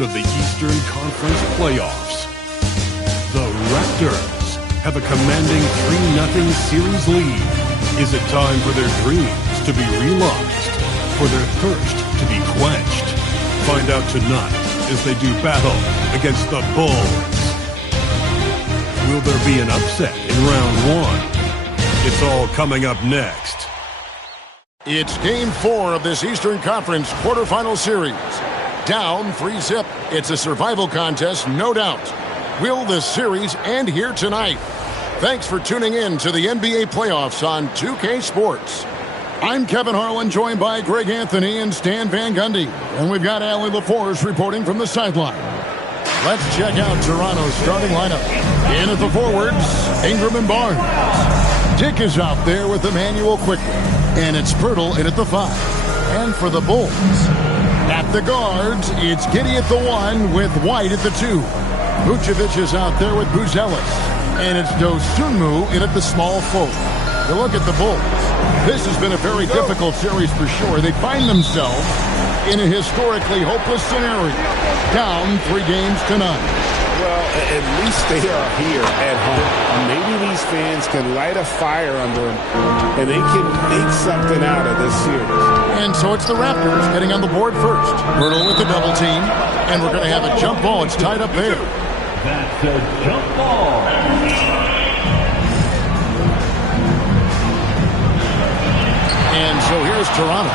round of the Eastern Conference Playoffs. The Raptors have a commanding 3-0 series lead. Is it time for their dreams to be realized? For their thirst to be quenched? Find out tonight as they do battle against the Bulls. Will there be an upset in round one? It's all coming up next. It's Game 4 of this Eastern Conference Quarterfinal Series. Down 3-zip. It's a survival contest, no doubt. Will the series end here tonight? Thanks for tuning in to the NBA playoffs on 2K Sports. I'm Kevin Harlan, joined by Greg Anthony and Stan Van Gundy. And we've got Allie LaForce reporting from the sideline. Let's check out Toronto's starting lineup. In at the forwards, Ingram and Barnes. Dick is out there with Emmanuel Quickly. And it's Pirtle in at the 5. And for the Bulls, at the guards, it's Giddey at the 1 with White at the 2. Vucevic is out there with Buzelis. And it's Dosunmu in at the small forward. You look at the Bulls. This has been a very difficult series for sure. They find themselves in a historically hopeless scenario. Down 3 games to none. Well, at least they are here at home. Maybe these fans can light a fire under them, and they can make something out of this series. And so it's the Raptors getting on the board first. Pirtle with the double team, and we're going to have a jump ball. It's tied up there. That's a jump ball. And so here's Toronto.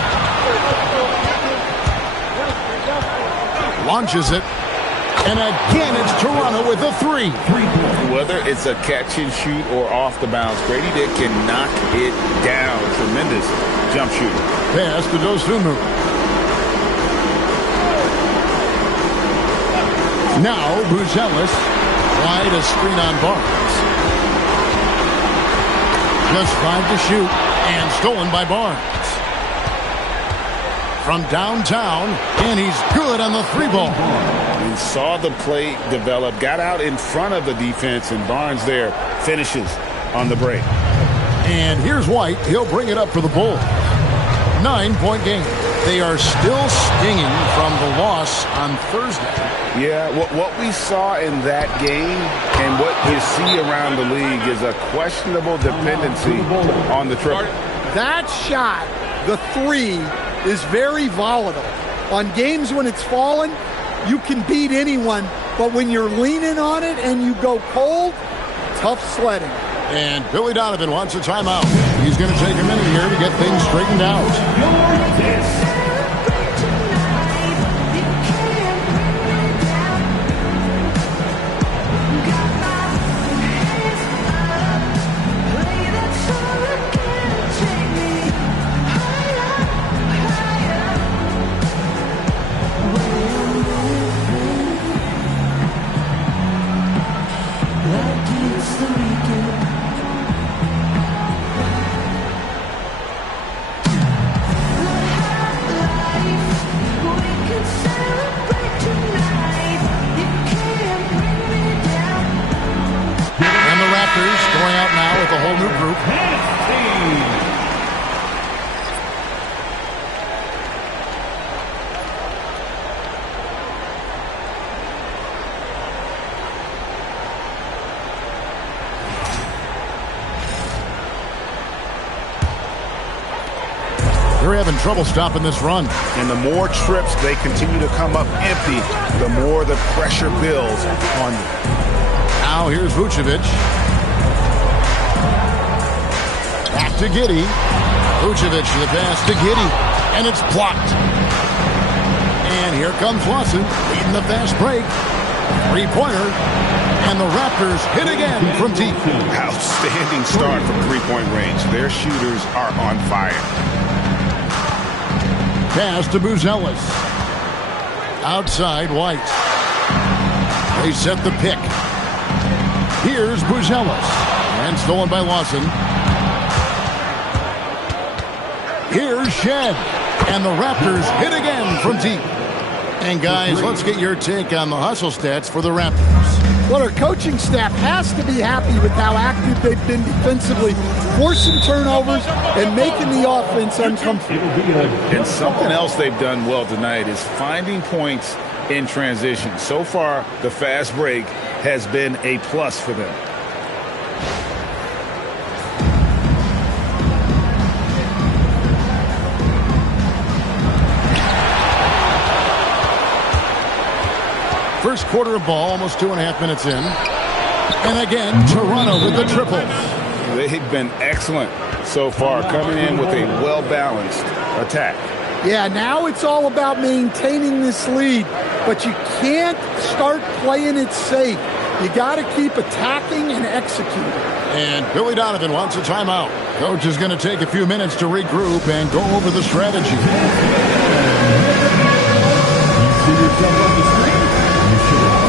Launches it. And again, it's Toronto with a 3. Whether it's a catch and shoot or off the bounce, Grady Dick can knock it down. Tremendous jump shooter. Pass to Dosunmu. Now Buzelis. Wide a screen on Barnes. Just 5 to shoot. And stolen by Barnes. From downtown. And he's good on the 3-ball. He saw the play develop, got out in front of the defense, and Barnes there finishes on the break. And here's White. He'll bring it up for the Bulls. 9-point game. They are still stinging from the loss on Thursday. Yeah, what we saw in that game and what you see around the league is a questionable dependency on the triple. That shot, the 3, is very volatile. On games when it's fallen, you can beat anyone, but when you're leaning on it and you go cold, tough sledding. And Billy Donovan wants a timeout. He's going to take a minute here to get things straightened out. Going out now with a whole new group. They're having trouble stopping this run. And the more trips they continue to come up empty, the more the pressure builds on them. Now here's Vucevic. Back to Giddey. Vucevic to the pass to Giddey. And it's blocked. And here comes Lawson leading the fast break. 3-pointer. And the Raptors hit again from deep. Outstanding start from 3-point range. Their shooters are on fire. Pass to Buzelis. Outside White. They set the pick. Here's Buzelis. And stolen by Lawson. Here's Shed. And the Raptors hit again from deep. And guys, let's get your take on the hustle stats for the Raptors. Well, our coaching staff has to be happy with how active they've been defensively, forcing turnovers and making the offense uncomfortable. And something else they've done well tonight is finding points in transition. So far, the fast break has been a plus for them. First quarter of ball, almost 2.5 minutes in. And again, Toronto with the triple. They've been excellent so far, coming in with a well-balanced attack. Yeah, now it's all about maintaining this lead, but you can't start playing it safe. You got to keep attacking and executing. And Billy Donovan wants a timeout. Coach is going to take a few minutes to regroup and go over the strategy. You see yourself on the screen. You should have.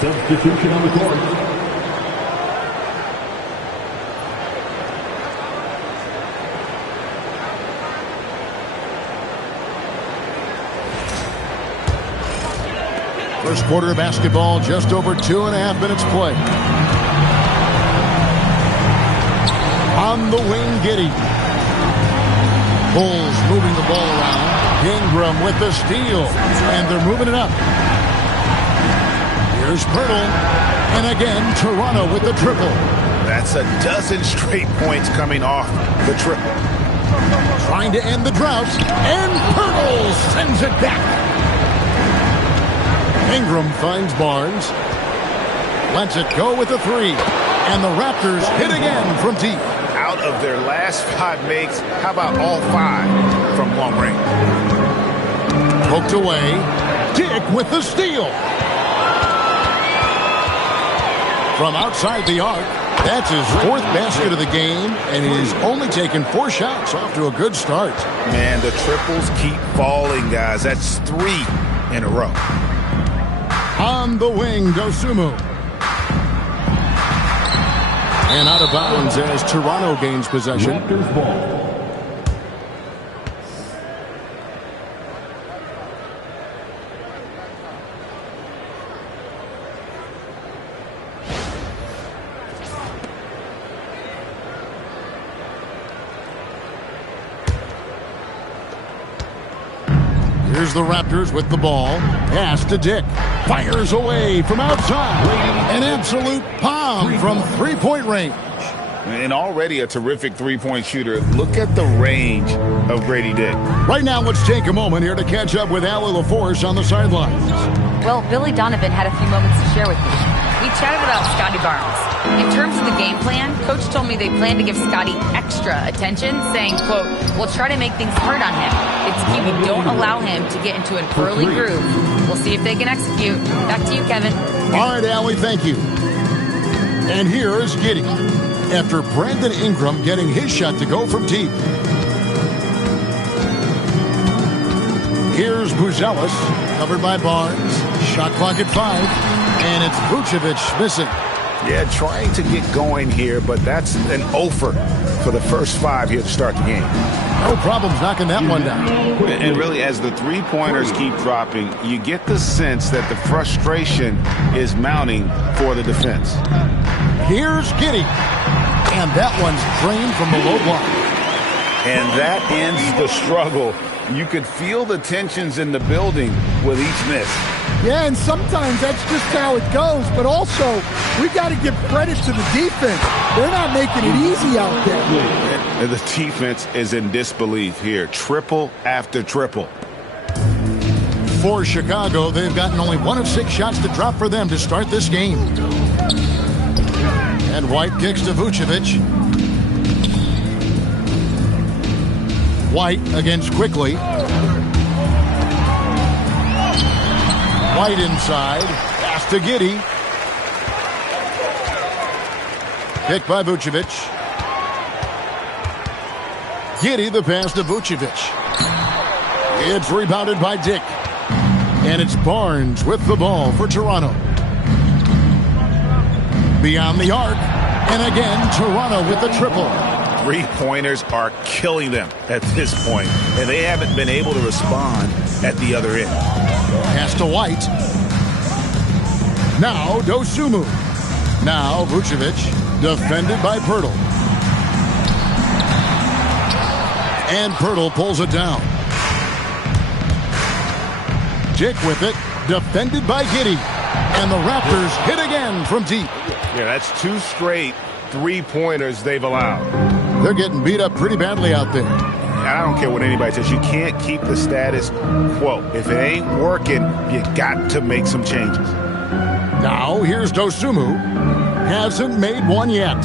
Substitution on the court. First quarter of basketball, just over 2.5 minutes play. On the wing, Giddey. Bulls moving the ball around. Ingram with the steal. And they're moving it up. Here's Pirtle. And again, Toronto with the triple. That's a dozen straight points coming off the triple. Trying to end the drought. And Pirtle sends it back. Ingram finds Barnes. Lets it go with the three. And the Raptors hit again from deep. Out of their last 5 makes, how about all 5 from long range? Poked away. Dick with the steal. From outside the arc. That's his 4th basket of the game. And he's only taken 4 shots. Off to a good start. Man, the triples keep falling, guys. That's 3 in a row. On the wing, Dosunmu. And out of bounds as Toronto gains possession. Raptors ball. Here's the Raptors with the ball. Pass to Dick. Fires away from outside. An absolute bomb from three-point range. And already a terrific three-point shooter. Look at the range of Grady Dick. Right now, let's take a moment here to catch up with Allie LaForce on the sidelines. Well, Billy Donovan had a few moments to share with me. We chatted about Scotty Barnes. In terms of the game plan, Coach told me they plan to give Scotty extra attention, saying, quote, we'll try to make things hard on him. It's key we don't allow him to get into an early groove. We'll see if they can execute. Back to you, Kevin. All right, Allie, thank you. And here is Giddey. After Brandon Ingram getting his shot to go from deep. Here's Buzelis, covered by Barnes. Shot clock at 5. And it's Vucevic missing. Yeah, trying to get going here, but that's an offer for the first 5 here to start the game. No problems knocking that one down. And really, as the three-pointers keep dropping, you get the sense that the frustration is mounting for the defense. Here's Giddey. And that one's drained from the low block. And that ends the struggle. You could feel the tensions in the building with each miss. Yeah, and sometimes that's just how it goes. But also, we got to give credit to the defense. They're not making it easy out there. And the defense is in disbelief here. Triple after triple. For Chicago, they've gotten only 1 of 6 shots to drop for them to start this game. And White kicks to Vucevic. White against Quickly. White inside. Pass to Giddey. Picked by Vucevic. Giddey the pass to Vucevic. It's rebounded by Dick. And it's Barnes with the ball for Toronto. Beyond the arc. And again, Toronto with the triple. Three-pointers are killing them at this point, and they haven't been able to respond at the other end. Pass to White. Now Dosunmu. Now Vucevic, defended by Pirtle. And Pirtle pulls it down. Dick with it, defended by Giddey. And the Raptors hit again from deep. Yeah, that's 2 straight three-pointers they've allowed. They're getting beat up pretty badly out there. I don't care what anybody says. You can't keep the status quo. If it ain't working, you got to make some changes. Now, here's Dosunmu. Hasn't made one yet.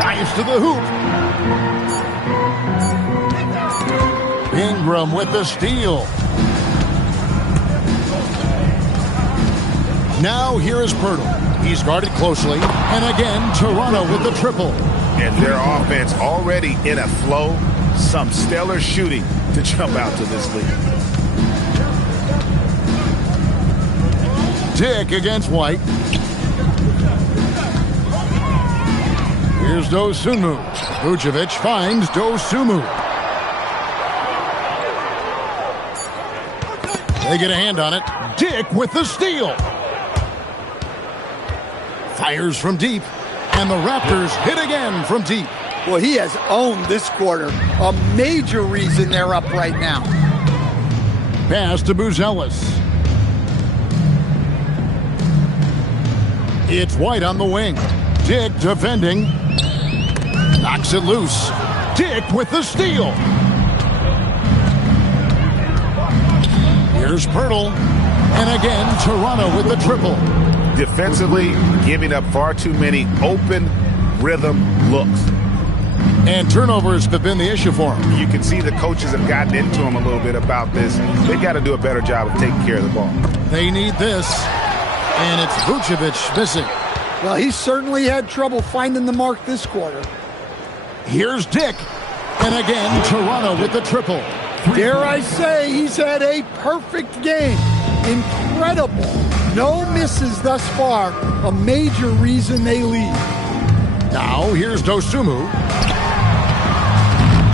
Drives to the hoop. Ingram with the steal. Now, here is Pirtle. He's guarded closely. And again, Toronto with the triple. And their offense already in a flow. Some stellar shooting to jump out to this lead. Dick against White. Here's Dosunmu. Vucevic finds Dosunmu. They get a hand on it. Dick with the steal. Fires from deep. And the Raptors hit again from deep. Well, he has owned this quarter. A major reason they're up right now. Pass to Buzelis. It's White on the wing. Dick defending. Knocks it loose. Dick with the steal. Here's Pirtle. And again, Toronto with the triple. Defensively, giving up far too many open rhythm looks. And turnovers have been the issue for him. You can see the coaches have gotten into him a little bit about this. They've got to do a better job of taking care of the ball. They need this. And it's Vucevic missing. Well, he certainly had trouble finding the mark this quarter. Here's Dick. And again, Toronto with the triple. Dare I say, he's had a perfect game. Incredible. No misses thus far. A major reason they lead. Now, here's Dosunmu.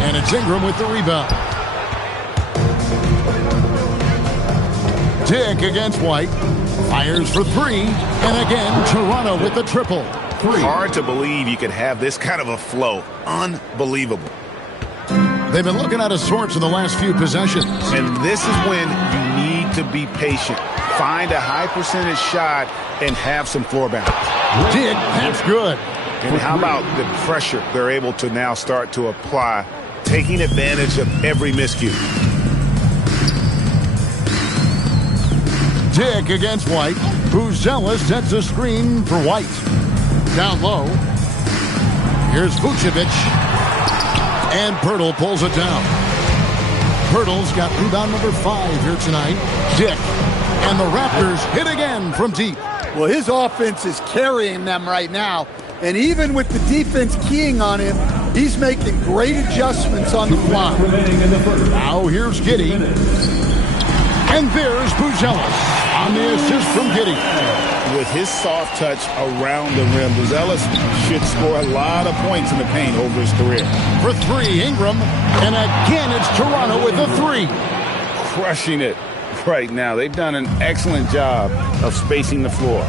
And it's Ingram with the rebound. Dick against White. Fires for 3. And again, Toronto with the triple. 3. Hard to believe you could have this kind of a flow. Unbelievable. They've been looking out of sorts in the last few possessions. And this is when you need to be patient. Find a high percentage shot and have some floor balance. Dick, that's good. And how about the pressure they're able to now start to apply, taking advantage of every miscue. Dick against White. Buzelis sets a screen for White. Down low. Here's Vucevic. And Pirtle pulls it down. Pirtle's got rebound number 5 here tonight. Dick. And the Raptors hit again from deep. Well, his offense is carrying them right now. And even with the defense keying on him, he's making great adjustments on the fly. Now here's Giddey. And there's Buzelis on the assist from Giddey. With his soft touch around the rim, Buzelis should score a lot of points in the paint over his career. For 3, Ingram. And again, it's Toronto with a 3. Crushing it right now. They've done an excellent job of spacing the floor.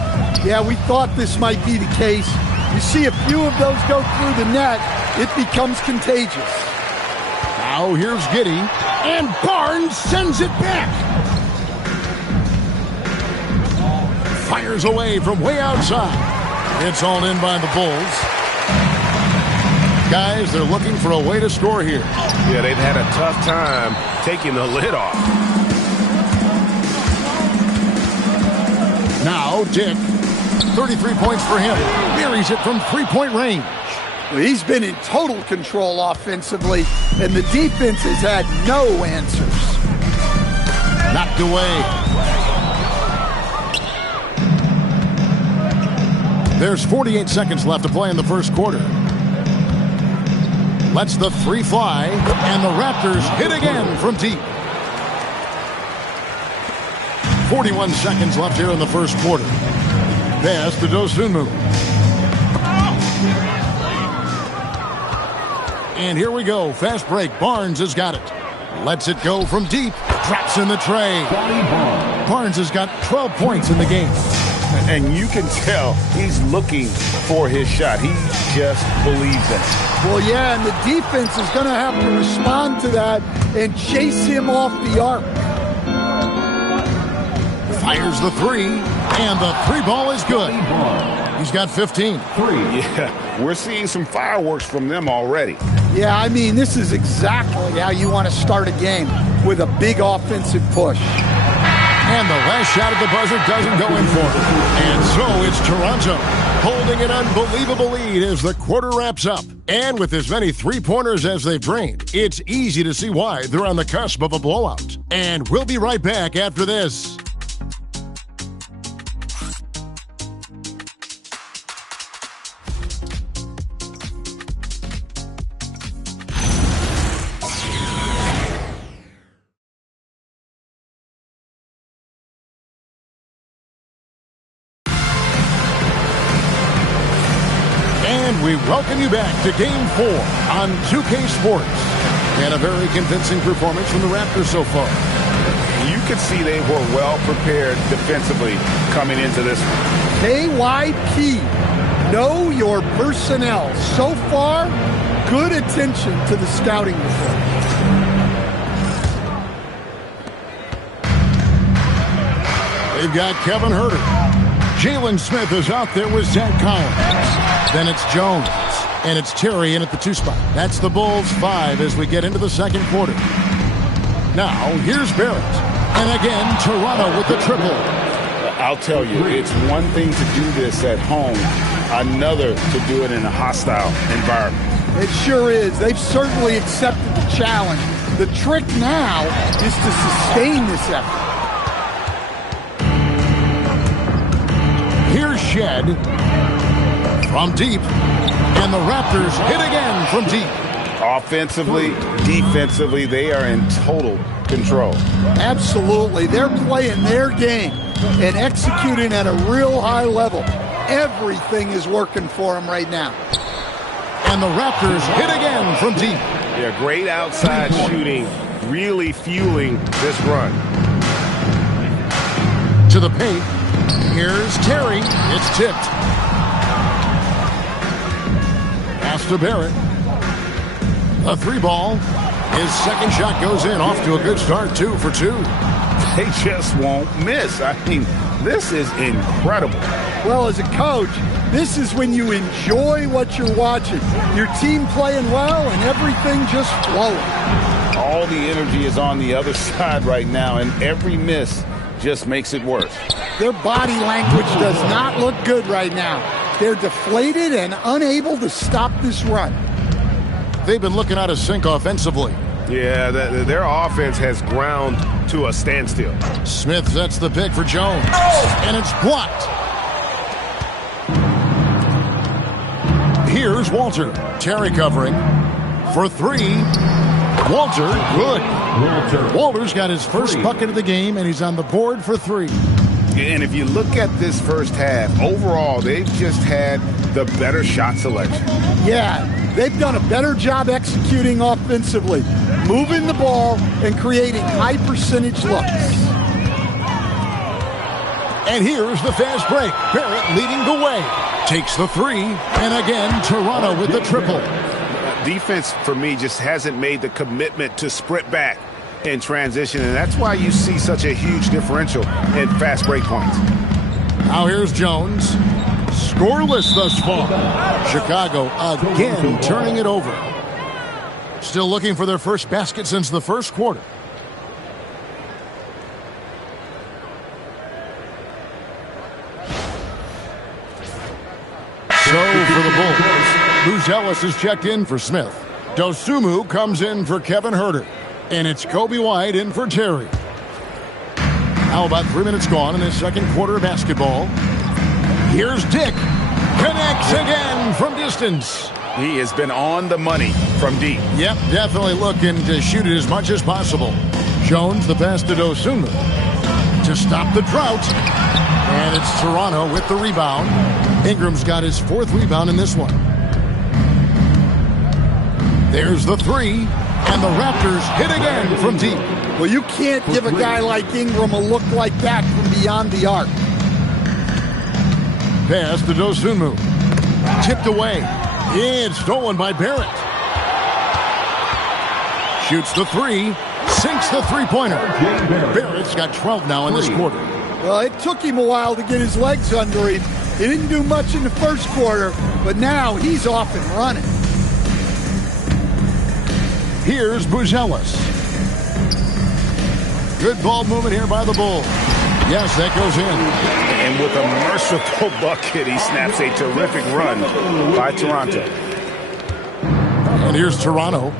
Yeah, we thought this might be the case. You see a few of those go through the net, it becomes contagious. Now here's Giddey. And Barnes sends it back. Fires away from way outside. It's all in by the Bulls. Guys, they're looking for a way to score here. Yeah, they've had a tough time taking the lid off. Now, Dick. 33 points for him. Buries it from three-point range. Well, he's been in total control offensively, and the defense has had no answers. Knocked away. There's 48 seconds left to play in the first quarter. Lets the three fly, and the Raptors hit again from deep. 41 seconds left here in the first quarter. Pass to Dosunmu. And here we go. Fast break. Barnes has got it. Lets it go from deep. Drops in the tray. Barnes has got 12 points in the game. And you can tell he's looking for his shot. He just believes in it. Well, yeah, and the defense is going to have to respond to that and chase him off the arc. Fires the three, and the three ball is good. He's got 15. Yeah, we're seeing some fireworks from them already. Yeah, I mean, this is exactly how you want to start a game, with a big offensive push. And the last shot at the buzzer doesn't go in for it. And so it's Toronto holding an unbelievable lead as the quarter wraps up. And with as many three-pointers as they've drained, it's easy to see why they're on the cusp of a blowout. And we'll be right back after this. We welcome you back to Game 4 on 2K Sports. And a very convincing performance from the Raptors so far. You could see they were well prepared defensively coming into this one. KYP, know your personnel. So far, good attention to the scouting report. They've got Kevin Huerter. Jalen Smith is out there with Zach Collins. Then it's Jones, and it's Terry in at the 2 spot. That's the Bulls 5 as we get into the second quarter. Now, here's Barrett. And again, Toronto with the triple. I'll tell you, it's one thing to do this at home, another to do it in a hostile environment. It sure is. They've certainly accepted the challenge. The trick now is to sustain this effort. Here's Shed. From deep, and the Raptors hit again from deep. Offensively, defensively, they are in total control. Absolutely. They're playing their game and executing at a real high level. Everything is working for them right now. And the Raptors hit again from deep. Yeah, great outside shooting, really fueling this run. To the paint. Here's Terry. It's tipped. To Barrett. A three ball. His second shot goes in. Off to a good start. 2 for 2. They just won't miss. I mean, this is incredible. Well, as a coach, this is when you enjoy what you're watching. Your team playing well and everything just flowing. All the energy is on the other side right now, and every miss just makes it worse. Their body language does not look good right now. They're deflated and unable to stop this run. They've been looking out of sync offensively. Yeah, their offense has ground to a standstill. Smith sets the pick for Jones. And it's blocked. Here's Walter. Terry covering for 3. Walter, good. Walter's got his first bucket of the game, and he's on the board for 3. And if you look at this first half, overall, they've just had the better shot selection. Yeah, they've done a better job executing offensively, moving the ball and creating high percentage looks. And here's the fast break. Barrett leading the way. Takes the 3, and again, Toronto with the triple. Defense, for me, just hasn't made the commitment to sprint back in transition, and that's why you see such a huge differential in fast break points. Now here's Jones. Scoreless thus far. Chicago again turning it over. Still looking for their first basket since the first quarter. So for the Bulls, Luz Ellis is checked in for Smith. Dosunmu comes in for Kevin Huerter. And it's Kobe White in for Terry. Now about 3 minutes gone in this second quarter of basketball. Here's Dick. Connects again from distance. He has been on the money from deep. Yep, definitely looking to shoot it as much as possible. Jones the pass to Dosunmu to stop the drought. And it's Toronto with the rebound. Ingram's got his 4th rebound in this one. There's the 3. And the Raptors hit again from deep. Well, you can't give a guy like Ingram a look like that from beyond the arc. Pass to Dosunmu. Tipped away. It's stolen by Barrett. Shoots the 3. Sinks the three-pointer. Barrett's got 12 now in this quarter. Well, it took him a while to get his legs under him. He didn't do much in the first quarter, but now he's off and running. Here's Buzelis. Good ball movement here by the Bulls. Yes, that goes in. And with a merciful bucket, he snaps a terrific run by Toronto. And here's Toronto.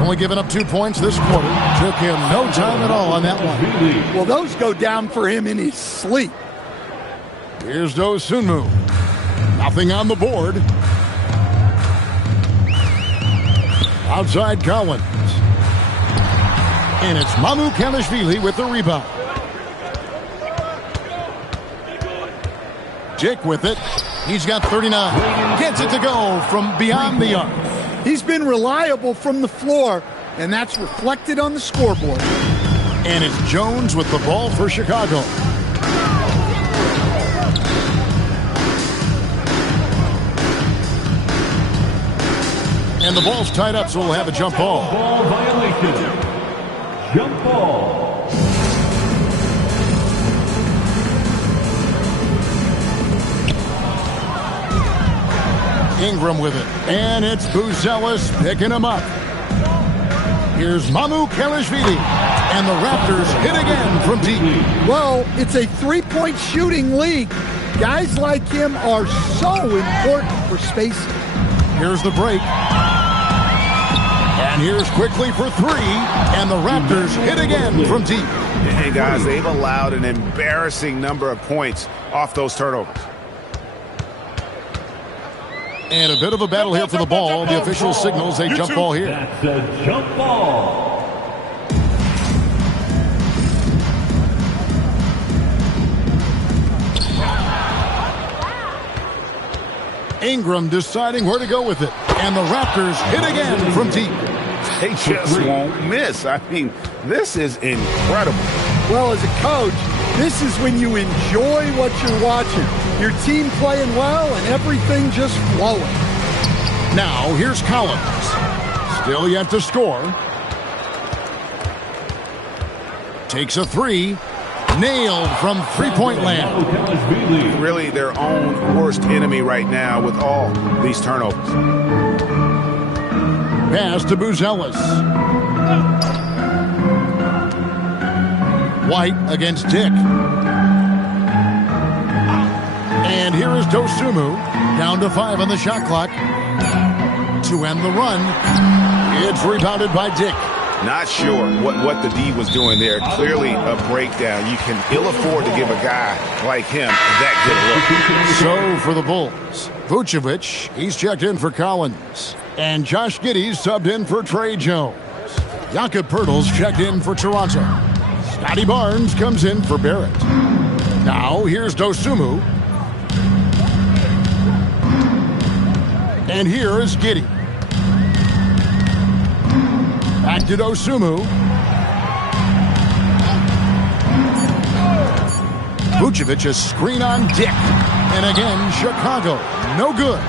Only giving up 2 points this quarter. Took him no time at all on that one. Well, those go down for him in his sleep. Here's Dosunmu. Nothing on the board. Outside Collins. And it's Mamukelashvili with the rebound. Dick with it. He's got 39. Gets it to go from beyond the arc. He's been reliable from the floor, and that's reflected on the scoreboard. And it's Jones with the ball for Chicago. And the ball's tied up, so we'll have a jump ball. Ball violation. Jump ball. Ingram with it. And it's Buzelis picking him up. Here's Mamukelashvili. And the Raptors hit again from deep. Well, it's a three-point shooting league. Guys like him are so important for spacing. Here's the break. And here's quickly for 3. And the Raptors hit again from deep. Hey, guys, they've allowed an embarrassing number of points off those turnovers. And a bit of a battle here for the ball. The official signals a jump ball here. That's a jump ball. Ingram deciding where to go with it. And the Raptors hit again from deep. They just won't miss. I mean, this is incredible. Well, as a coach, this is when you enjoy what you're watching. Your team playing well and everything just flowing. Now, here's Collins. Still yet to score. Takes a 3. Nailed from three-point land. Really their own worst enemy right now with all these turnovers. Pass to Buzelis. White against Dick. And here is Dosunmu. Down to 5 on the shot clock. To end the run. It's rebounded by Dick. Not sure what the D was doing there. Clearly a breakdown. You can ill afford to give a guy like him that good So look. for the Bulls, Vucevic, he's checked in for Collins. And Josh Giddey's subbed in for Trey Jones. Jakob Poeltl's checked in for Toronto. Scotty Barnes comes in for Barrett. Now here's Dosunmu. And here is Giddey. Back to Dosunmu. Vucevic, a screen on Dick. And again, Chicago, no good.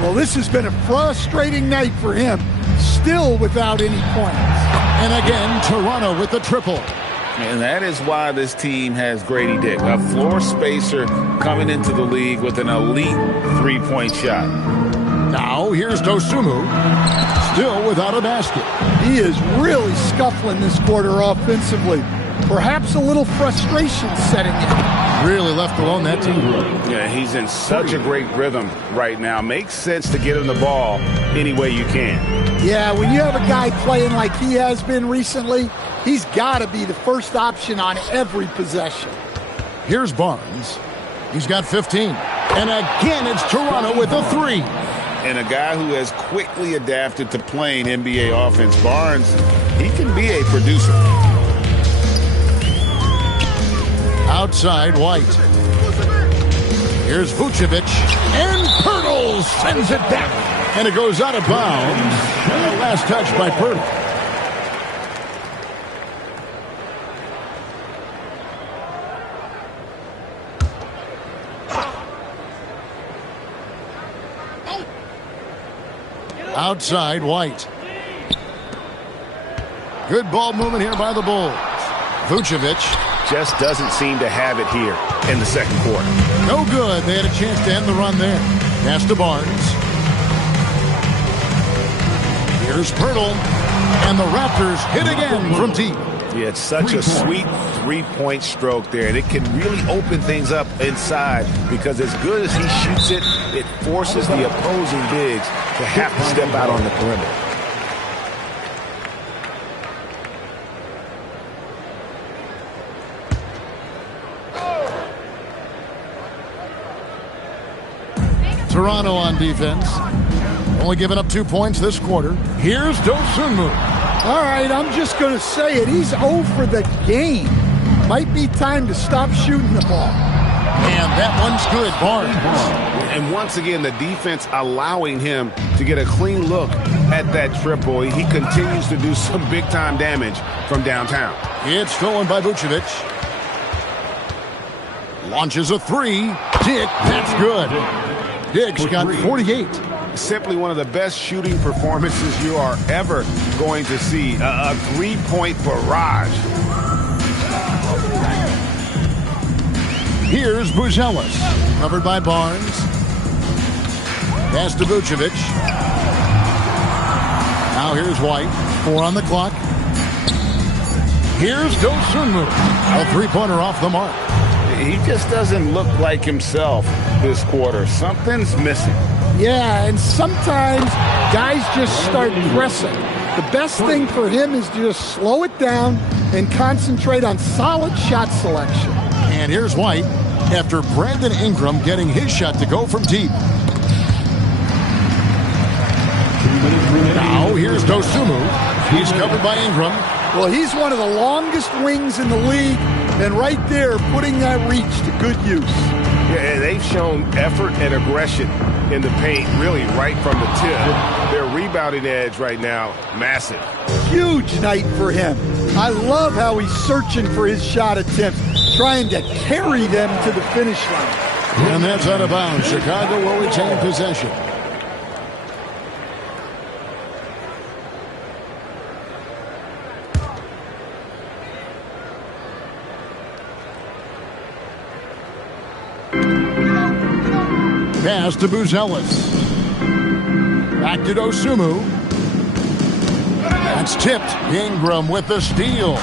Well, this has been a frustrating night for him. Still without any points. And again, Toronto with the triple. And that is why this team has Grady Dick, a floor spacer coming into the league with an elite three-point shot. Now, here's Dosunmu, still without a basket. He is really scuffling this quarter offensively. Perhaps a little frustration setting in. Really left alone that team. Yeah, he's in such a great rhythm right now. Makes sense to get him the ball any way you can. Yeah, when you have a guy playing like he has been recently, he's got to be the first option on every possession. Here's Barnes. He's got 15. And again, it's Toronto with a three. And a guy who has quickly adapted to playing NBA offense, Barnes, he can be a producer. Outside, White. Here's Vucevic. And Pirtle sends it back. And it goes out of bounds. And the last touch by Pirtle. Outside, White. Good ball movement here by the Bulls. Vucevic just doesn't seem to have it here in the second quarter. No good. They had a chance to end the run there. Pass to Barnes. Here's Pirtle. And the Raptors hit again from deep. Yeah, it's such a sweet three-point stroke there, and it can really open things up inside because as good as he shoots it, it forces the opposing bigs to have to step out on the perimeter. Toronto on defense. Only giving up 2 points this quarter. Here's Dosunmu. All right, I'm just going to say it. He's 0 for the game. Might be time to stop shooting the ball. And that one's good, Barnes. And once again, the defense allowing him to get a clean look at that triple. He continues to do some big-time damage from downtown. It's stolen by Vucevic. Launches a three. Dick, that's good. Dick's got 48. Simply one of the best shooting performances you are ever going to see. A three-point barrage. Here's Buzelis. Covered by Barnes. Pass to Vucevic. Now here's White. 4 on the clock. Here's Dosunmu. A three-pointer off the mark. He just doesn't look like himself this quarter. Something's missing. Yeah, and sometimes guys just start pressing. The best thing for him is to just slow it down and concentrate on solid shot selection. And here's White after Brandon Ingram getting his shot to go from deep. Now here's Dosunmu. He's covered by Ingram. Well, he's one of the longest wings in the league, and right there putting that reach to good use. Yeah, they've shown effort and aggression in the paint, really right from the tip. Their rebounding edge right now, massive. Huge night for him. I love how he's searching for his shot attempts, trying to carry them to the finish line. And that's out of bounds. Chicago will retain possession. Pass to Buzelis. Back to Dosunmu. That's tipped. Ingram with the steal.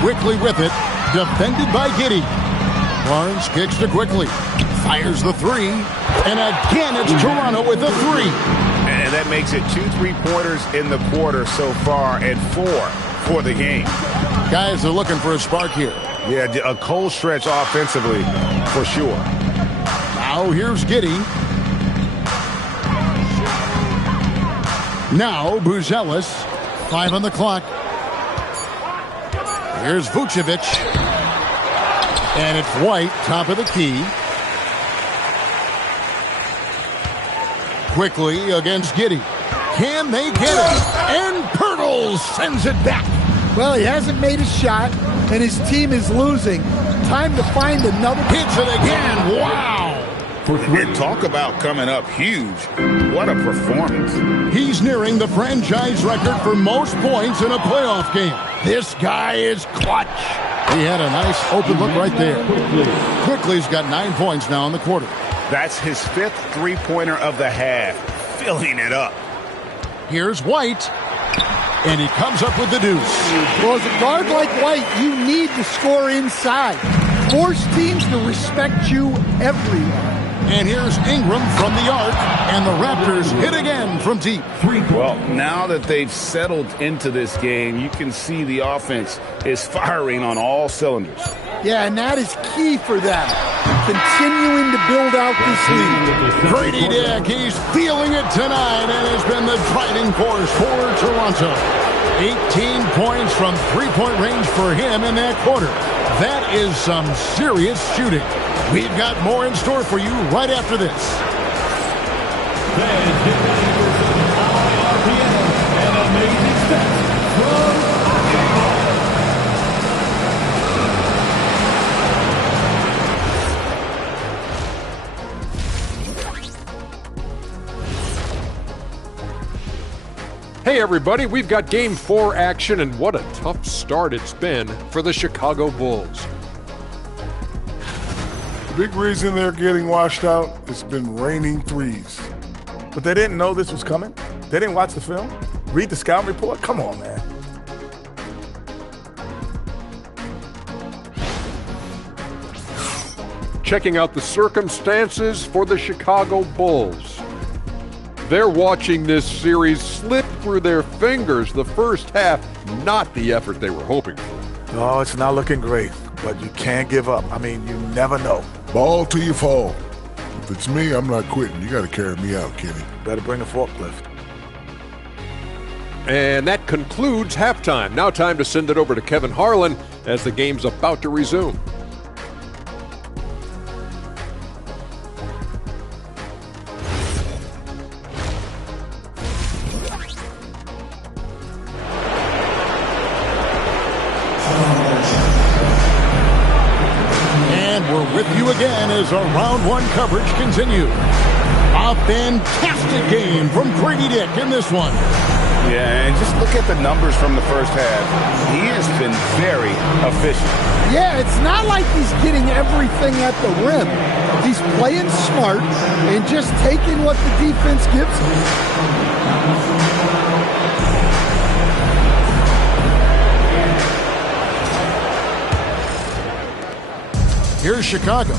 Quickly with it. Defended by Giddey. Barnes kicks to Quickly. Fires the three. And again, it's Toronto with the three. And that makes it 2 3-pointers in the quarter so far and 4 for the game. Guys are looking for a spark here. Yeah, a cold stretch offensively for sure. Now here's Giddey. Now Buzelis. 5 on the clock. Here's Vucevic. And it's White, top of the key. Quickly against Giddey. Can they get it? And Pirtle sends it back. Well, he hasn't made a shot, and his team is losing. Time to find another. Hits it again. Wow. And talk about coming up huge. What a performance. He's nearing the franchise record for most points in a playoff game. This guy is clutch. He had a nice open look right there. Quickly's got 9 points now in the quarter. That's his 5th three-pointer of the half. Filling it up. Here's White. And he comes up with the deuce. Well, as a guard like White, you need to score inside. Force teams to respect you everywhere. And here's Ingram from the arc, and the Raptors hit again from deep. Well, now that they've settled into this game, you can see the offense is firing on all cylinders. Yeah, and that is key for them. continuing to build out this lead. Grady Dick, he's feeling it tonight and has been the driving force for Toronto. 18 points from three-point range for him in that quarter. That is some serious shooting. We've got more in store for you right after this. Hey everybody, we've got Game 4 action, and what a tough start it's been for the Chicago Bulls. The big reason they're getting washed out, it's been raining threes. But they didn't know this was coming? They didn't watch the film? Read the scouting report? Come on, man. Checking out the circumstances for the Chicago Bulls. They're watching this series slip through their fingers. The first half, not the effort they were hoping for. Oh, it's not looking great, but you can't give up. I mean, you never know. Ball till you fall. If it's me, I'm not quitting. You got to carry me out, Kenny. Better bring a forklift. And that concludes halftime. Now time to send it over to Kevin Harlan as the game's about to resume. With you again as our round one coverage continues. A fantastic game from Grady Dick in this one. Yeah, and just look at the numbers from the first half. He has been very efficient. Yeah, it's not like he's getting everything at the rim. He's playing smart and just taking what the defense gives him. Here's Chicago,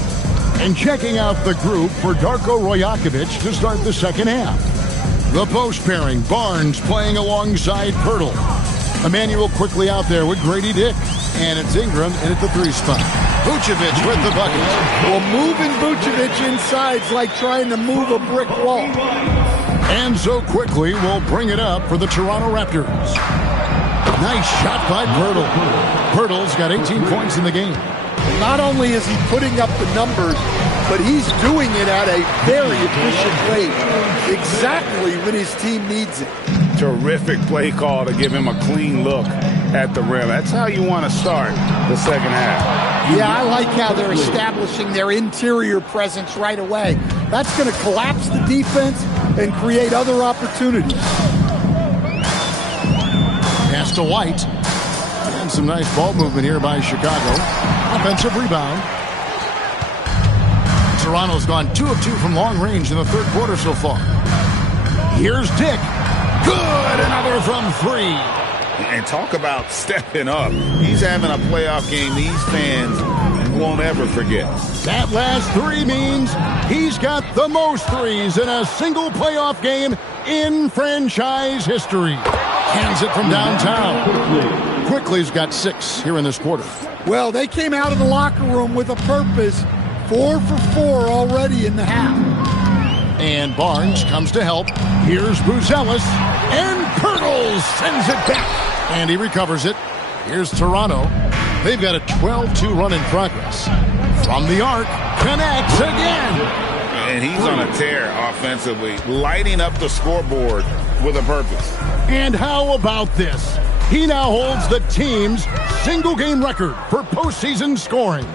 and checking out the group for Darko Rajakovic to start the second half. The post pairing, Barnes playing alongside Pirtle. Emmanuel quickly out there with Grady Dick, and it's Ingram in at the three spot. Vucevic with the bucket. Well, moving Vucevic inside's like trying to move a brick wall. And so quickly we'll bring it up for the Toronto Raptors. Nice shot by Pirtle. Pirtle's got 18 points in the game. Not only is he putting up the numbers, but he's doing it at a very efficient rate, exactly when his team needs it. Terrific play call to give him a clean look at the rim. That's how you want to start the second half. Yeah, I like how they're establishing their interior presence right away. That's going to collapse the defense and create other opportunities. Pass to White. And some nice ball movement here by Chicago. Offensive rebound. Toronto's gone 2 of 2 from long range in the third quarter so far. Here's Dick. Good, another from 3. And talk about stepping up. He's having a playoff game these fans won't ever forget. That last 3 means he's got the most threes in a single playoff game in franchise history. Hands it from downtown. Quickly's got 6 here in this quarter. Well, they came out of the locker room with a purpose. 4 for 4 already in the half. And Barnes comes to help. Here's Buzelis. And Pirtle sends it back. And he recovers it. Here's Toronto. They've got a 12-2 run in progress. From the arc, connects again. And he's on a tear offensively, lighting up the scoreboard with a purpose. And how about this? He now holds the team's single-game record for postseason scoring.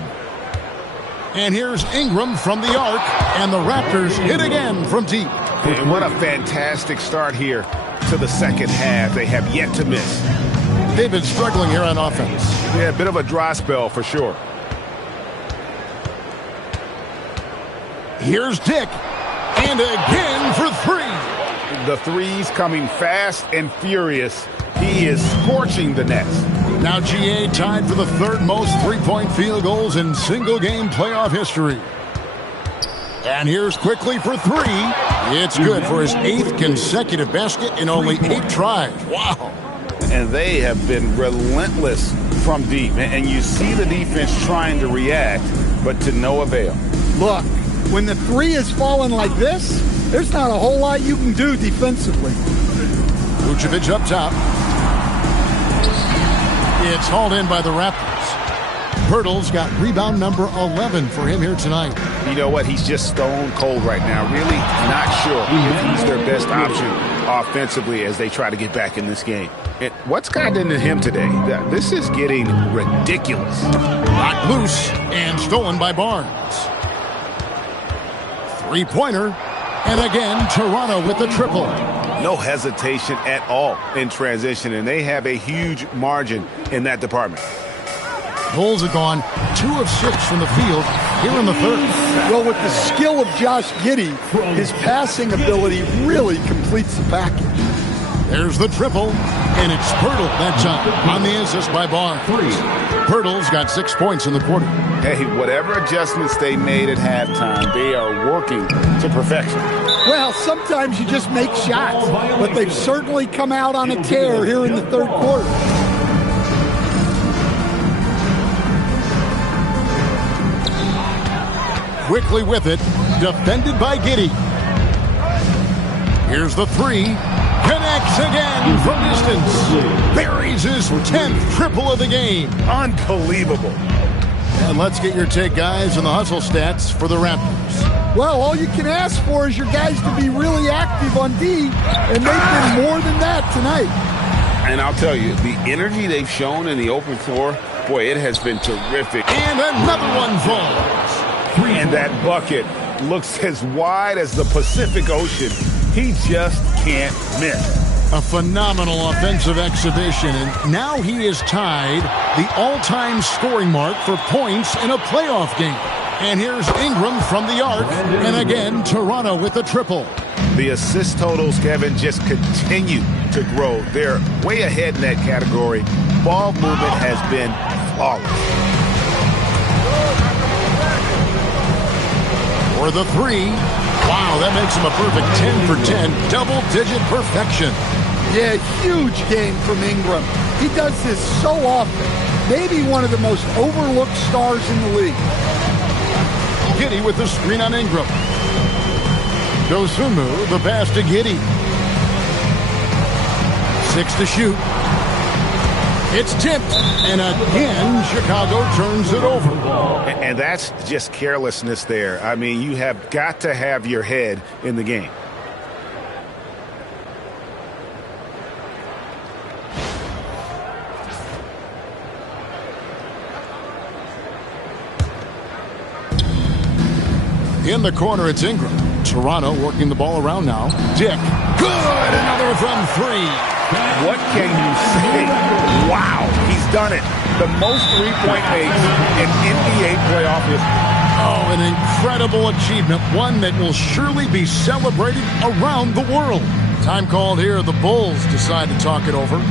And here's Ingram from the arc, and the Raptors hit again from deep. And what a fantastic start here to the second half. They have yet to miss. They've been struggling here on offense. Yeah, a bit of a dry spell for sure. Here's Dick, and again for 3. The threes coming fast and furious. He is scorching the nets. Now GA tied for the third most three-point field goals in single-game playoff history. And here's Quickly for 3. It's good for his 8th consecutive basket in only 8 tries. Wow. And they have been relentless from deep. And you see the defense trying to react, but to no avail. Look, when the three is falling like this, there's not a whole lot you can do defensively. Vucevic up top. It's hauled in by the Raptors. Pirtle's got rebound number 11 for him here tonight. You know what? He's just stone cold right now. Really not sure if he's their best option offensively as they try to get back in this game. And what's gotten into him today? This is getting ridiculous. Knocked loose and stolen by Barnes. Three-pointer. And again, Toronto with the triple. No hesitation at all in transition, and they have a huge margin in that department. Bulls have gone 2 of 6 from the field here in the third. Well, with the skill of Josh Giddey, his passing ability really completes the package. There's the triple, and it's Pirtle that time on the assist by Barnes. Pirtle's got 6 points in the quarter. Hey, whatever adjustments they made at halftime, they are working to perfection. Well, sometimes you just make shots, but they've certainly come out on a tear here in the third quarter. Quickly with it, defended by Giddey. Here's the three. Connects again from distance. Buries his 10th triple of the game. Unbelievable. And let's get your take, guys, on the hustle stats for the Raptors. Well, all you can ask for is your guys to be really active on D, and they've been more than that tonight. And I'll tell you, the energy they've shown in the open floor, boy, it has been terrific. And another one falls. And that bucket looks as wide as the Pacific Ocean. He just can't miss. A phenomenal offensive exhibition, and now he is tied the all-time scoring mark for points in a playoff game. And here's Ingram from the arc, and again, Toronto with a triple. The assist totals, Kevin, just continue to grow. They're way ahead in that category. Ball movement has been flawless. For the three. Wow, that makes him a perfect 10 for 10. Double-digit perfection. Yeah, huge game from Ingram. He does this so often. Maybe one of the most overlooked stars in the league. Giddey with the screen on Ingram. Dosunmu, the pass to Giddey. 6 to shoot. It's tipped, and again, Chicago turns it over. And that's just carelessness there. I mean, you have got to have your head in the game. In the corner, it's Ingram. Toronto working the ball around now. Dick. Good! Another from 3. What can you say? Wow, he's done it. The most three-point makes in NBA playoff history. Oh, an incredible achievement. One that will surely be celebrated around the world. Time called here. The Bulls decide to talk it over.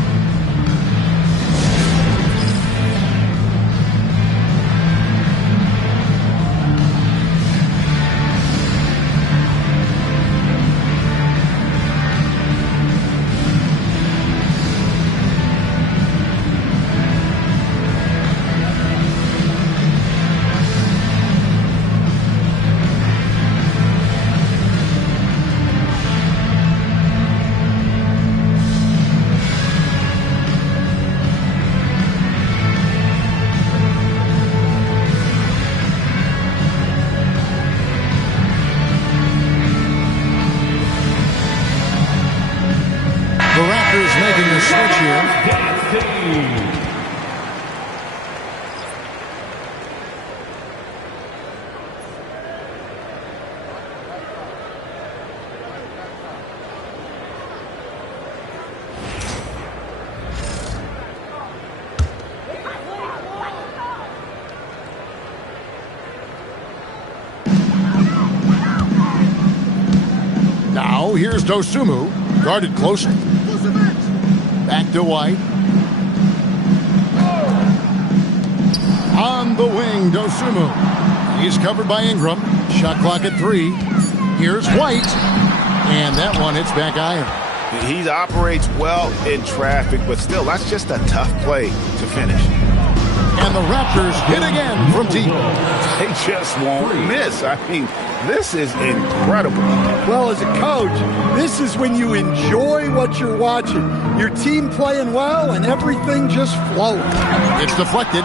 The Raptors making the switch here. Now here's Dosunmu, guarded closer. Back to White. On the wing, Dosunmu. He's covered by Ingram. Shot clock at 3. Here's White. And that one hits back iron. He operates well in traffic, but still, that's just a tough play to finish. And the Raptors hit again from deep. They just won't miss. I mean, this is incredible. Well, as a coach, this is when you enjoy what you're watching. Your team playing well and everything just flowing. It's deflected.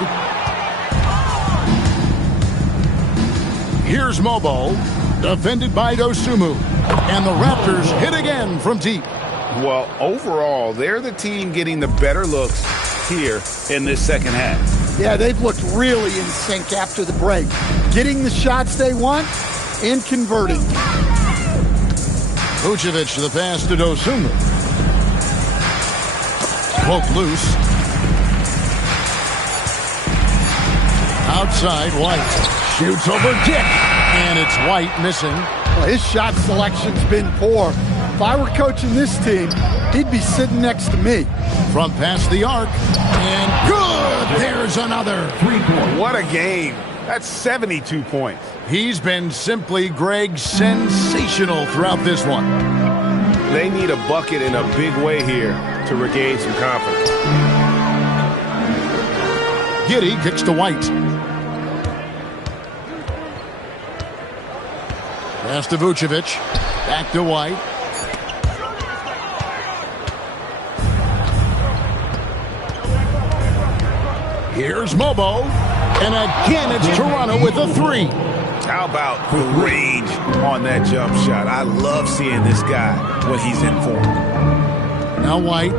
Here's Mobo, defended by Dosunmu. And the Raptors hit again from deep. Well, overall, they're the team getting the better looks here in this second half. Yeah, they've looked really in sync after the break. Getting the shots they want and converting. Vucevic to the pass to Dosunmu. Poke loose. Outside, White. Shoots over Dick. And it's White missing. Well, his shot selection's been poor. If I were coaching this team, he'd be sitting next to me. From past the arc. And good! There's another. 3 points. What a game. That's 72 points. He's been simply, Greg, sensational throughout this one. They need a bucket in a big way here to regain some confidence. Giddey kicks to White. Pass to Vucevic. Back to White. Here's Mobo. And again, it's Toronto with a 3. How about the range on that jump shot? I love seeing this guy when he's in form. Now White.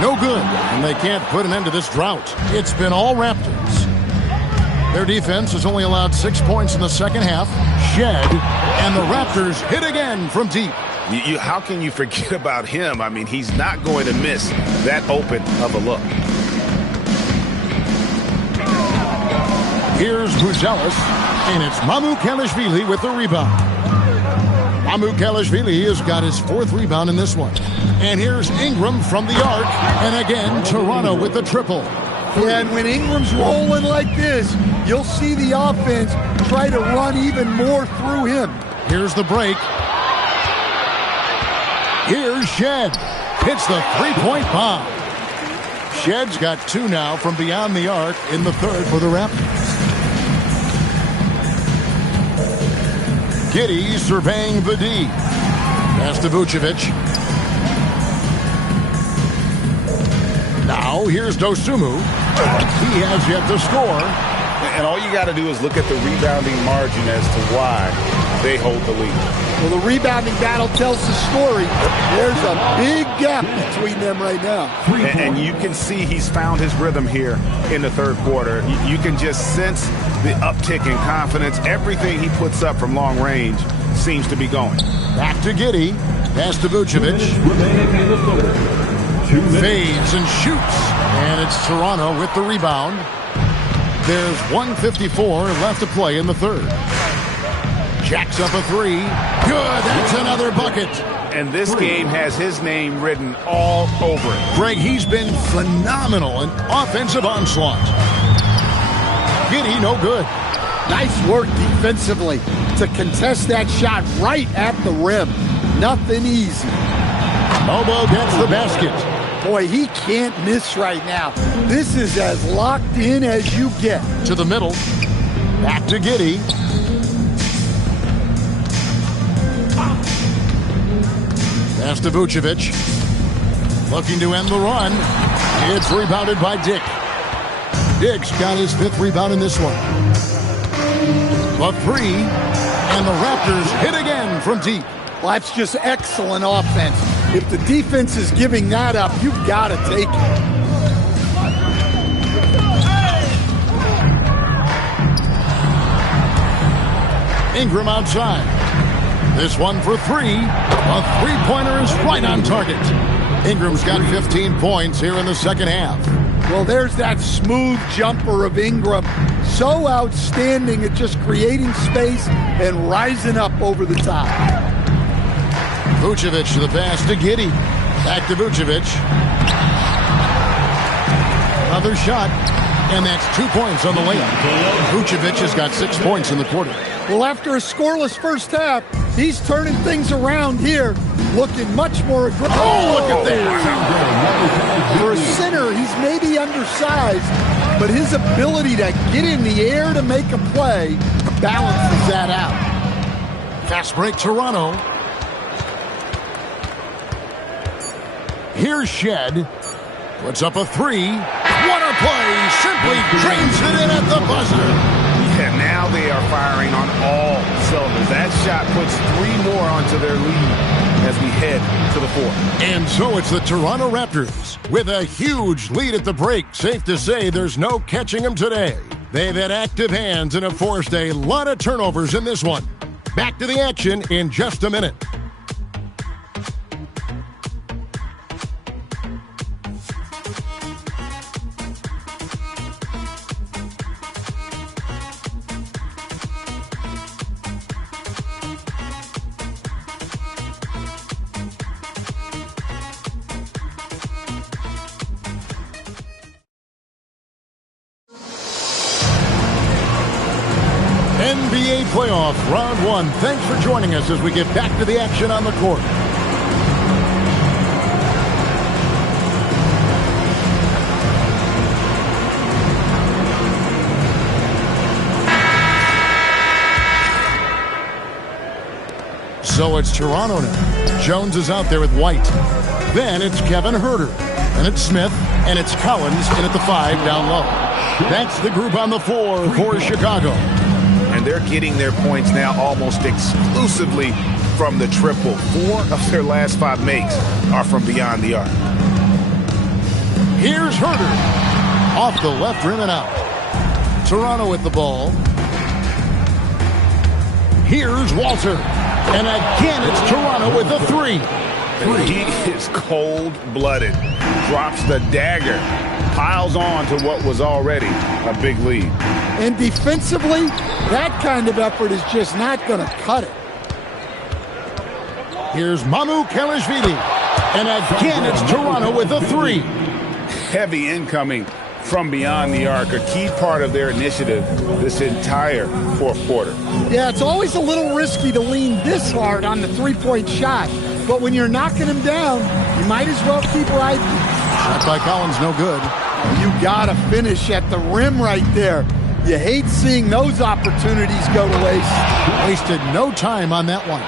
No good. And they can't put an end to this drought. It's been all Raptors. Their defense has only allowed 6 points in the second half. Shed. And the Raptors hit again from deep. How can you forget about him? I mean, he's not going to miss that open of a look. Here's Buzelis, and it's Mamukelashvili with the rebound. Mamukelashvili has got his 4th rebound in this one. And here's Ingram from the arc, and again, Toronto with the triple. Yeah, and when Ingram's rolling like this, you'll see the offense try to run even more through him. Here's the break. Here's Shed. Hits the 3-point bomb. Shed's got 2 now from beyond the arc in the 3rd for the Raptors. Giddey surveying the D. Pass to Vucevic. Now here's Dosunmu. He has yet to score. And all you got to do is look at the rebounding margin as to why they hold the lead. Well, the rebounding battle tells the story. There's a big gap between them right now. And you can see he's found his rhythm here in the 3rd quarter. You can just sense the uptick in confidence. Everything he puts up from long range seems to be going. Back to Giddey. Pass to Vucevic. Fades and shoots. And it's Toronto with the rebound. There's 1:54 left to play in the 3rd. Jacks up a 3. Good. That's another bucket. And this game has his name written all over it. Greg, he's been phenomenal in offensive onslaught. Giddey, no good. Nice work defensively to contest that shot right at the rim. Nothing easy. Mobo gets the basket. Boy, he can't miss right now. This is as locked in as you get. To the middle. Back to Giddey. Pass to Vucevic. Looking to end the run. It's rebounded by Dick. Dick's got his 5th rebound in this one. A 3. And the Raptors hit again from deep. Well, that's just excellent offense. If the defense is giving that up, you've got to take it. Ingram outside. This one for 3. A 3-pointer is right on target. Ingram's got 15 points here in the second half. Well, there's that smooth jumper of Ingram. So outstanding at just creating space and rising up over the top. Vucevic to the pass to Giddey. Back to Vucevic. Another shot. And that's 2 points on the layup. Vucevic has got 6 points in the quarter. Well, after a scoreless first half, He's turning things around here, looking much more aggressive. Oh, look at that. For a center, he's maybe undersized, but his ability to get in the air to make a play balances that out. Fast break, Toronto. Here's Shed. Puts up a three. What a play. Simply drains it in at the buzzer. Yeah, now they are firing on all cylinders. That shot puts 3 more onto their lead as we head to the 4th. And so it's the Toronto Raptors with a huge lead at the break. Safe to say there's no catching them today. They've had active hands and have forced a lot of turnovers in this one. Back to the action in just a minute. NBA playoff round 1. Thanks for joining us as we get back to the action on the court. So it's Toronto now. Jones is out there with White. Then it's Kevin Huerter. And it's Smith. And it's Collins in at the 5 down low. That's the group on the floor for Chicago. And they're getting their points now almost exclusively from the triple. 4 of their last 5 makes are from beyond the arc. Here's Huerter. Off the left rim and out. Toronto with the ball. Here's Walter. And again, it's Toronto with a 3. He is cold-blooded. Drops the dagger. Piles on to what was already a big lead. And defensively, that kind of effort is just not going to cut it. Here's Mamu Kelishvili. And again, it's Toronto with a 3. Heavy incoming from beyond the arc, a key part of their initiative this entire 4th quarter. Yeah, it's always a little risky to lean this hard on the 3-point shot. But when you're knocking him down, you might as well keep riding. Shot by Collins, no good. You got to finish at the rim right there. You hate seeing those opportunities go to waste. Wasted no time on that one.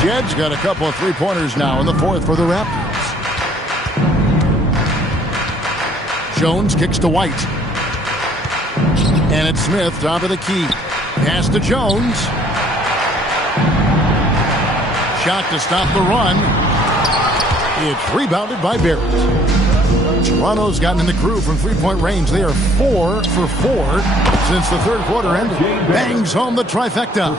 Shed's got a couple of 3-pointers now in the 4th for the Raptors. Jones kicks to White. And it's Smith, top of the key. Pass to Jones. Shot to stop the run. It's rebounded by Barrett. Toronto's gotten in the groove from 3-point range. They are 4 for 4 since the 3rd quarter ended. Bangs home the trifecta.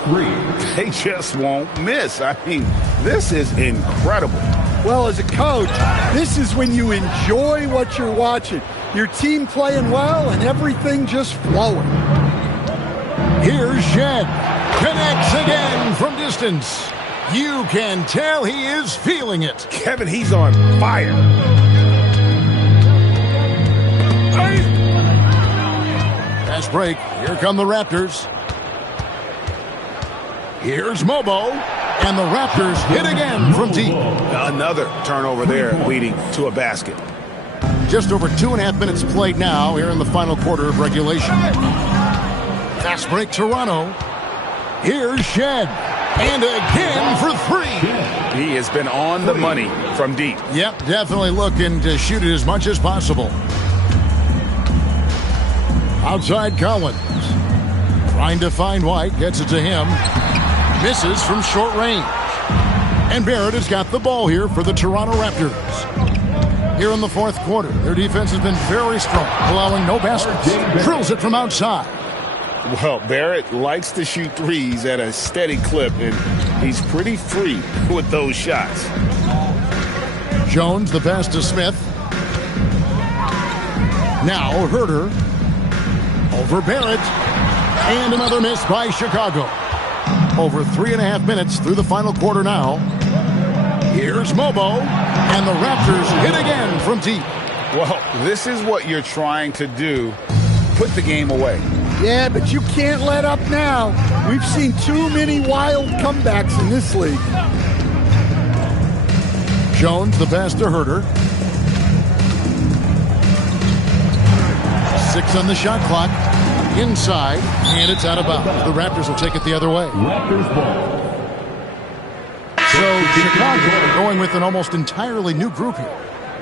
They just won't miss. I mean, this is incredible. Well, as a coach, this is when you enjoy what you're watching. Your team playing well and everything just flowing. Here's Shed. Connects again from distance. You can tell he is feeling it. Kevin, he's on fire. Fast break. Here come the Raptors. Here's Mobo. And the Raptors hit again from deep. Another turnover there leading to a basket. Just over 2.5 minutes played now here in the final quarter of regulation. Fast break, Toronto. Here's Shed. And again for 3. He has been on the money from deep. Yep, definitely looking to shoot it as much as possible. Outside Collins. Trying to find White. Gets it to him. Misses from short range. And Barrett has got the ball here for the Toronto Raptors. Here in the 4th quarter, their defense has been very strong, allowing no baskets. Drills it from outside. Well, Barrett likes to shoot threes at a steady clip, and he's pretty free with those shots. Jones, the pass to Smith. Now Huerter. Over Barrett. And another miss by Chicago. Over 3.5 minutes through the final quarter now. Here's Mobo. And the Raptors hit again from deep. Well, this is what you're trying to do. Put the game away. Yeah, but you can't let up now. We've seen too many wild comebacks in this league. Jones, the pass to Herter. 6 on the shot clock. Inside, and it's out of bounds. The Raptors will take it the other way. Raptors ball. So Chicago going with an almost entirely new group here.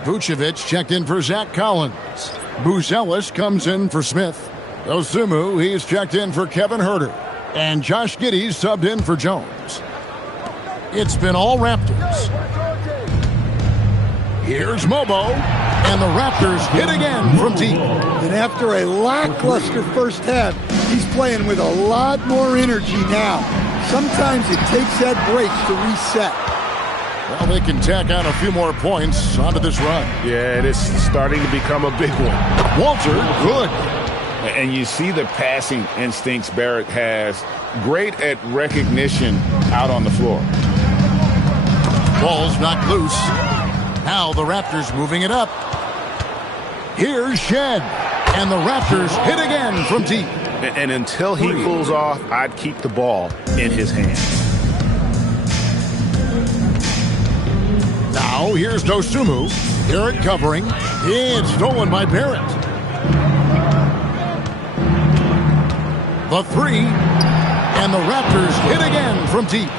Vucevic checked in for Zach Collins. Buzelis comes in for Smith. Osumu, he's checked in for Kevin Herter. And Josh Giddey's subbed in for Jones. It's been all Raptors. Here's Mobo, and the Raptors hit again from deep. And after a lackluster first half, he's playing with a lot more energy now. Sometimes it takes that break to reset. Well, they can tack on a few more points onto this run. Yeah, it is starting to become a big one. Walter, good. And you see the passing instincts Barrett has. Great at recognition out on the floor. Ball's knocked loose. Now the Raptors moving it up. Here's Shed. And the Raptors hit again from deep. And until he pulls off, I'd keep the ball in his hands. Now here's Dosumu. Barrett covering. It's stolen by Barrett. The 3. And the Raptors hit again from deep.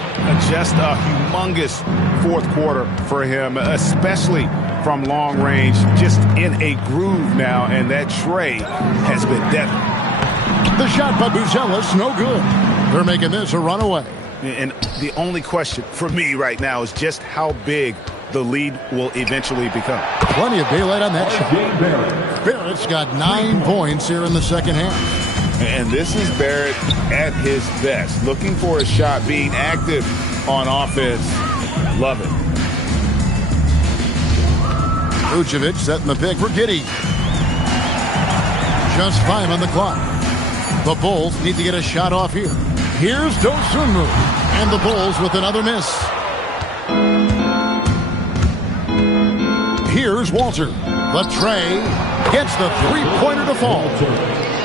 Just a humongous fourth quarter for him, especially from long range. Just in a groove now, and that tray has been deadly. The shot by Buzelis, no good. They're making this a runaway. And the only question for me right now is just how big the lead will eventually become. Plenty of daylight on that shot. Barrett's got 9 points here in the second half. And this is Barrett at his best. Looking for a shot, being active on offense. Love it. Vucevic setting the pick for Giddey. Just 5 on the clock. The Bulls need to get a shot off here. Here's Dosunmu. And the Bulls with another miss. Here's Walter. The tray gets the three-pointer to fall.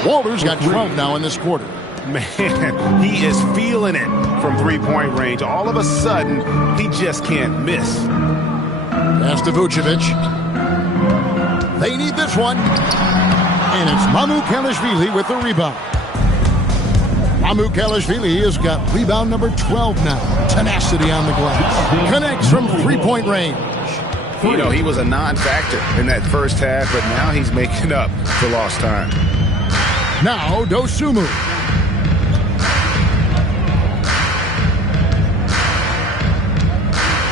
Walter's got 12 now in this quarter. Man, he is feeling it from three-point range. All of a sudden, he just can't miss. Pass to Vucevic. They need this one. And it's Mamukelashvili with the rebound. Mamukelashvili has got rebound number 12 now. Tenacity on the glass. Connects from three-point range. You know, he was a non-factor in that first half, but now he's making up for lost time. Now Dosumu.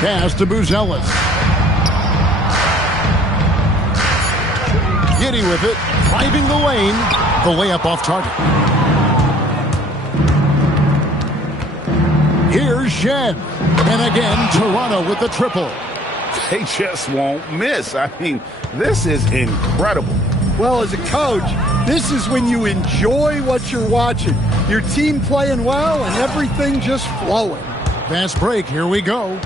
Pass to Buzelis. Giddey with it, driving the lane. The layup off target. Here's Shed. And again, Toronto with the triple. They just won't miss. I mean, this is incredible. Well, as a coach, this is when you enjoy what you're watching. Your team playing well and everything just flowing. Fast break, here we go.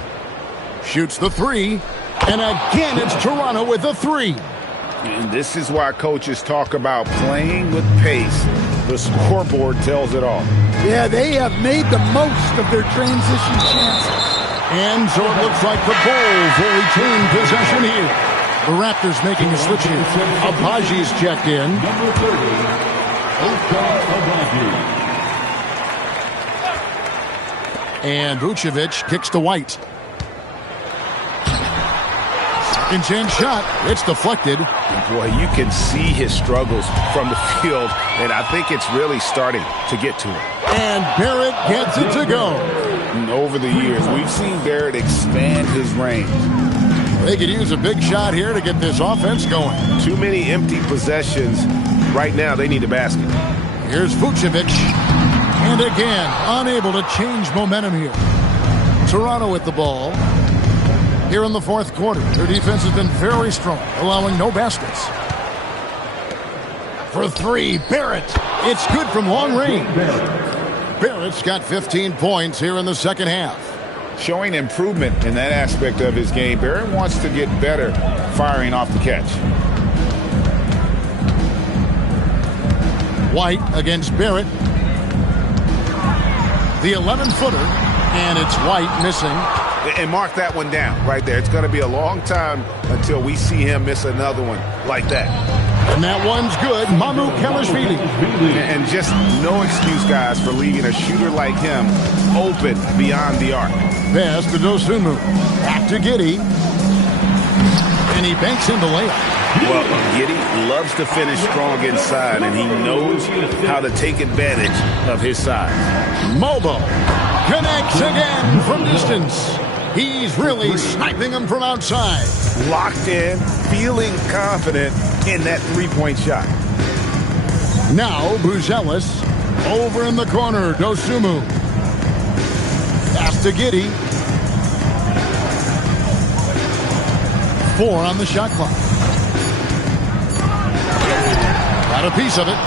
Shoots the 3. And again, it's Toronto with the 3. And this is why coaches talk about playing with pace. The scoreboard tells it all. Yeah, they have made the most of their transition chances. And so it looks like the Bulls will retain possession here. The Raptors making a switch here. Abaji's checked in. Number 30, Oscar Abaji. And Vucevic kicks to White. Second chance shot. It's deflected. And boy, you can see his struggles from the field, and I think it's really starting to get to him. And Barrett gets it to go. And over the years, we've seen Barrett expand his range. They could use a big shot here to get this offense going. Too many empty possessions. Right now, they need a basket. Here's Vucevic. And again, unable to change momentum here. Toronto with the ball. Here in the fourth quarter, their defense has been very strong, allowing no baskets. For 3, Barrett. It's good from long range. Barrett's got 15 points here in the second half. Showing improvement in that aspect of his game. Barrett wants to get better firing off the catch. White against Barrett. The 11-footer, and it's White missing. And mark that one down right there. It's going to be a long time until we see him miss another one like that. And that one's good. Mamu Kelishvili. And just no excuse, guys, for leaving a shooter like him open beyond the arc. Pass to Dosunmu. Back to Giddey. And he banks in the layup. Well, Giddey loves to finish strong inside, and he knows how to take advantage of his size. Mobo connects again from distance. He's really sniping them from outside. Locked in, feeling confident in that three-point shot. Now Buzelis over in the corner. Dosunmu. Pass to Giddey. 4 on the shot clock. Got a piece of it.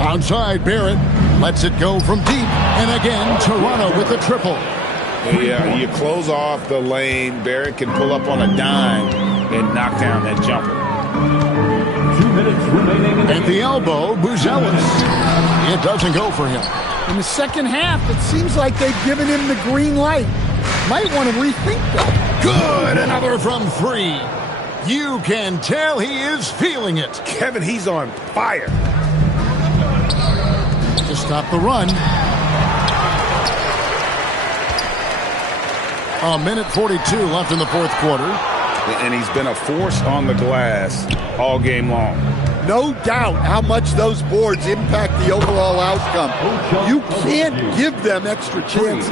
Outside, Barrett lets it go from deep. And again, Toronto with a triple. Yeah, you close off the lane. Barrett can pull up on a dime and knock down that jumper. 2 minutes remaining. At the elbow, Buzelis. It doesn't go for him. In the second half, it seems like they've given him the green light. Might want to rethink that. Good, another from 3. You can tell he is feeling it. Kevin, he's on fire. To stop the run. A minute 42 left in the fourth quarter. And he's been a force on the glass all game long. No doubt how much those boards impact the overall outcome. You can't give them extra chances.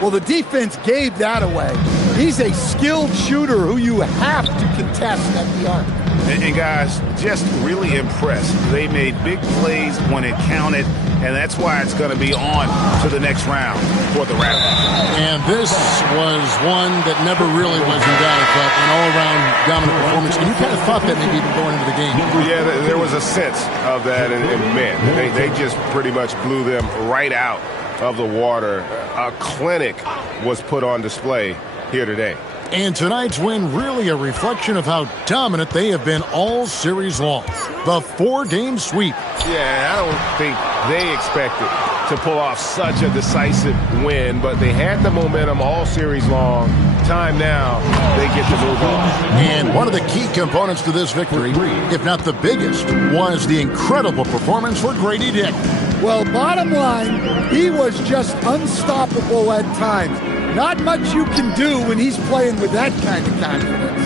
Well, the defense gave that away. He's a skilled shooter who you have to contest at the arc. And guys, just really impressed. They made big plays when it counted, and that's why it's going to be on to the next round for the Raptors. And this was one that never really was in doubt, but an all-around dominant performance. And you kind of thought that maybe even going into the game. Yeah, there was a sense of that, and man, they just pretty much blew them right out of the water. A clinic was put on display here today. And tonight's win really a reflection of how dominant they have been all series long. The 4-game sweep. Yeah, I don't think they expected to pull off such a decisive win, but they had the momentum all series long. Time now, they get to move on. And one of the key components to this victory, if not the biggest, was the incredible performance for Grady Dick. Well, bottom line, he was just unstoppable at times. Not much you can do when he's playing with that kind of confidence.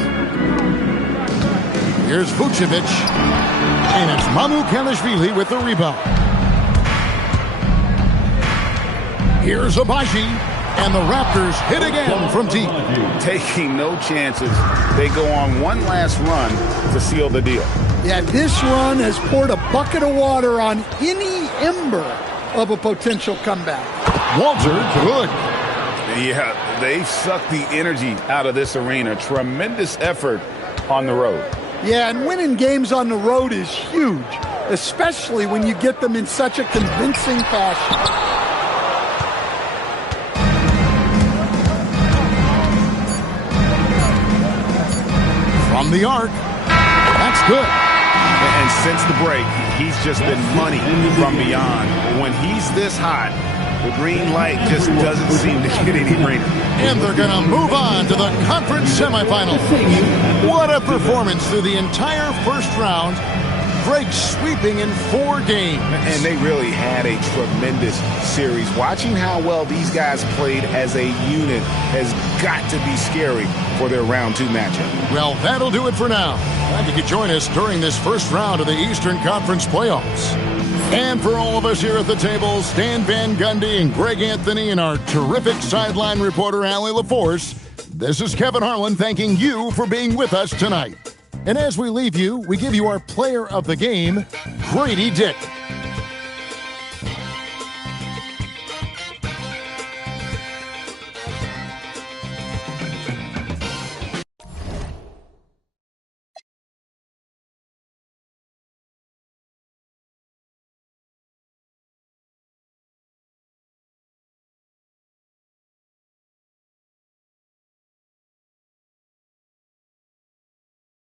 Here's Vucevic, and it's Mamu Kelishvili with the rebound. Here's Abaji, and the Raptors hit again from deep. Taking no chances, they go on one last run to seal the deal. Yeah, this run has poured a bucket of water on any ember of a potential comeback. Walter, good. Yeah, they sucked the energy out of this arena. Tremendous effort on the road. Yeah, and winning games on the road is huge, especially when you get them in such a convincing fashion. From the arc. That's good. And since the break, he's just been money from beyond. When he's this hot, the green light just doesn't seem to get any greener. And they're going to move on to the conference semifinals. What a performance through the entire first round. Drake sweeping in 4 games. And they really had a tremendous series. Watching how well these guys played as a unit has got to be scary for their round 2 matchup. Well, that'll do it for now. Glad you could join us during this first round of the Eastern Conference playoffs. And for all of us here at the table, Stan Van Gundy and Greg Anthony and our terrific sideline reporter, Allie LaForce, this is Kevin Harlan thanking you for being with us tonight. And as we leave you, we give you our player of the game, Grady Dick.